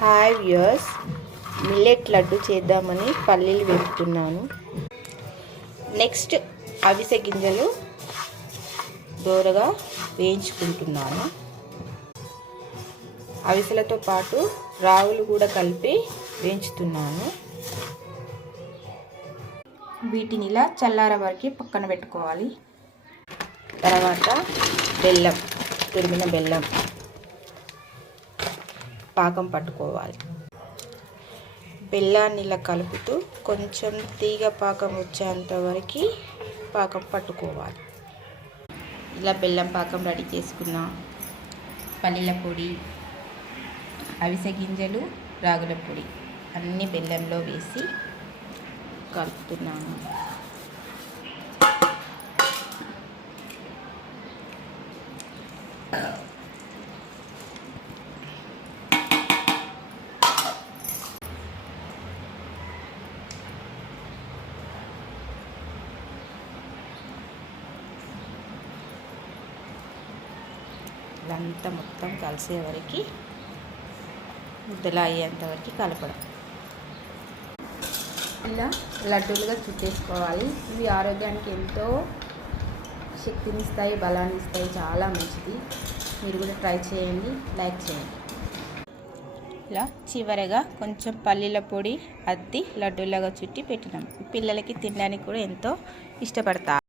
Hi viewers, millet laddu చేద్దామని పల్లీలు వేపుతున్నాను. Next అవిసె గింజలు దోరగా వేయించుకుంటున్నాను. అవిసెలతో పాటు రాగులు కూడా కలిపి వేయించుతున్నాను. వీటిని ఇలా చల్లార వరకు పక్కన పెట్టుకోవాలి. తర్వాత బెల్లం, తురిమిన బెల్లం పాకం పట్టుకోవాలి. బెల్లాన్ని ఇలా కలుపుతూ కొంచెం తీగ పాకం వచ్చేంత వరకు పాకం పట్టుకోవాలి. ఇలా బెల్లం పాకం రెడీ చేసుకున్న పల్లీల పొడి, అవిసె గింజలు, రాగుల పొడి అన్నీ బెల్లంలో వేసి కలుపుతున్నాను. అంతా మొత్తం కలిసే వరకు, ముద్దలా అయ్యేంత వరకు కలపడం. ఇలా లడ్డూలుగా చుట్టేసుకోవాలి. ఇవి ఆరోగ్యానికి ఎంతో శక్తినిస్తాయి, బలాన్ని ఇస్తాయి. చాలా మంచిది. మీరు కూడా ట్రై చేయండి, లైక్ చేయండి. ఇలా చివరగా కొంచెం పల్లీల పొడి అద్ది లడ్డూలాగా చుట్టి పెట్టినాం. పిల్లలకి తినడానికి కూడా ఎంతో ఇష్టపడతారు.